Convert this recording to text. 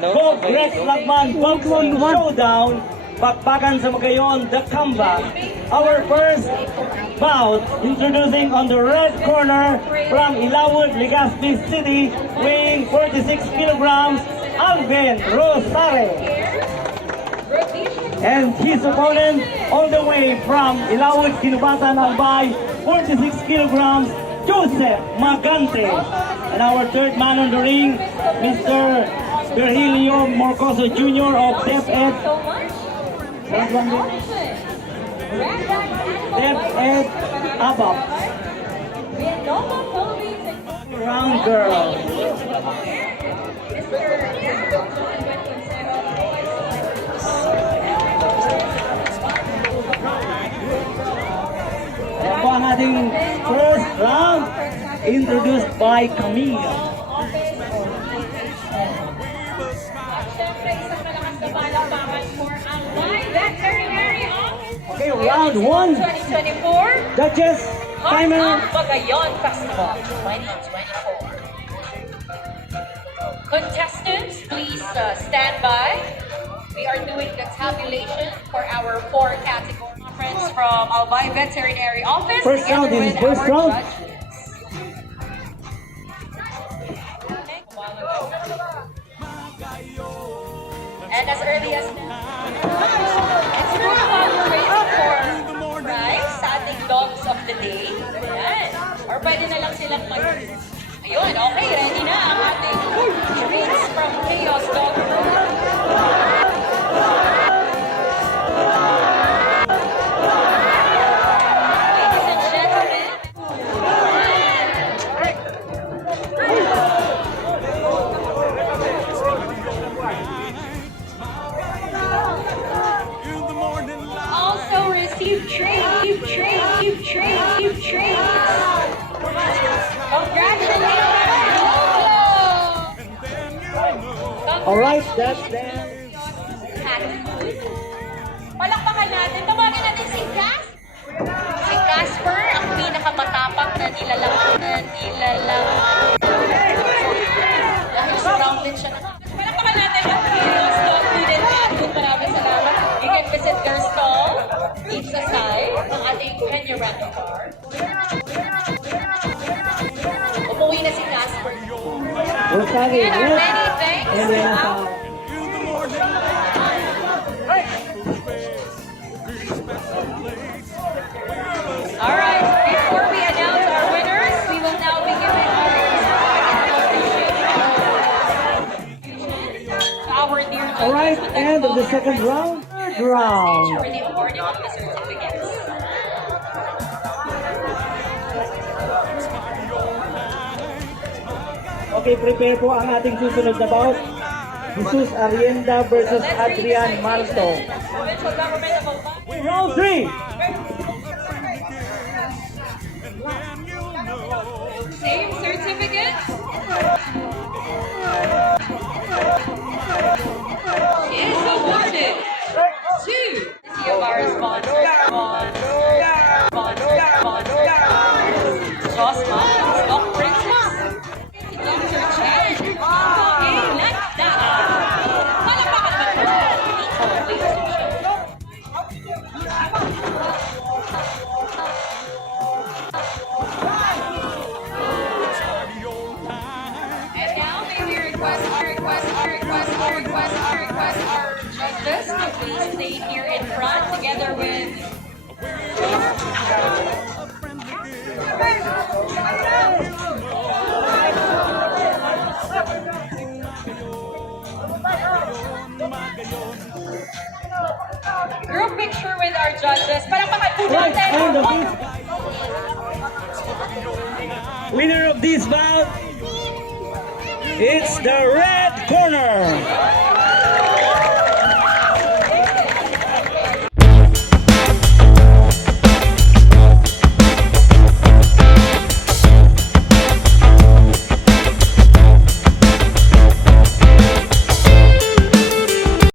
Go Rex Lagman, boxing showdown, Bakbakan sa Magayon, the comeback. Our first bout, introducing on the red corner from Ilawod, Legazpi City, weighing 46 kilograms, Alvin Rosare. And his opponent, all the way from Ilawod, Kinubatan, Albay, 46 kilograms, Joseph Magante. And our third man on the ring, Mr. Virgilio Morcoso Jr. of DepEd. DepEd Abab. Round girl. Ito ang ating first round, introduced by Camille. Okay, round 1. 2024 Judges, timer. Magayon Festival 2024. Contestants, please stand by. We are doing the tabulation for our 4 category conference from Albay Veterinary Office. First round together is with first our round. judges. And as early as extra cooperation for prize sa ating dogs of the day. Ayan. Or pwede na lang silang Ayun, okay, ready na ang ating treats from Chaos Dog Food. Ladies and gentlemen, also receive treats. Congratulations! Alright, that's them. Palakpakan natin. Tawagin natin si Si Casper, ang pinakamatapang na nilalang. Dahil surrounded siya na. Palakpakan natin ang Chaos Dog Food and Cat Food. Maraming salamat. You can visit their stall, each aside, ng ating Kenya Rental Car. Umuwi na si Casper. Rosari, And our many thanks and to then, our Alright, before we announce our winners, we will now be giving our to our dear judges. alright, end of the second round. Third round. For the awarding of the certificates. Okay, prepare po ang ating susunod na bout. Jesus Arienda versus Adrian Marto. Provincial Government of Albay. Round 3. Same certificate. Is awarded to of our sponsor, Josman, Stock Princess, Dr. Chen. Okay, let's palakpakan ba ito? Ladies and gentlemen. And now may we request our judges to please stay here in front together with group picture with our judges. Palakpakan po Right, natin. end of this. Winner of this bout, it's the red corner.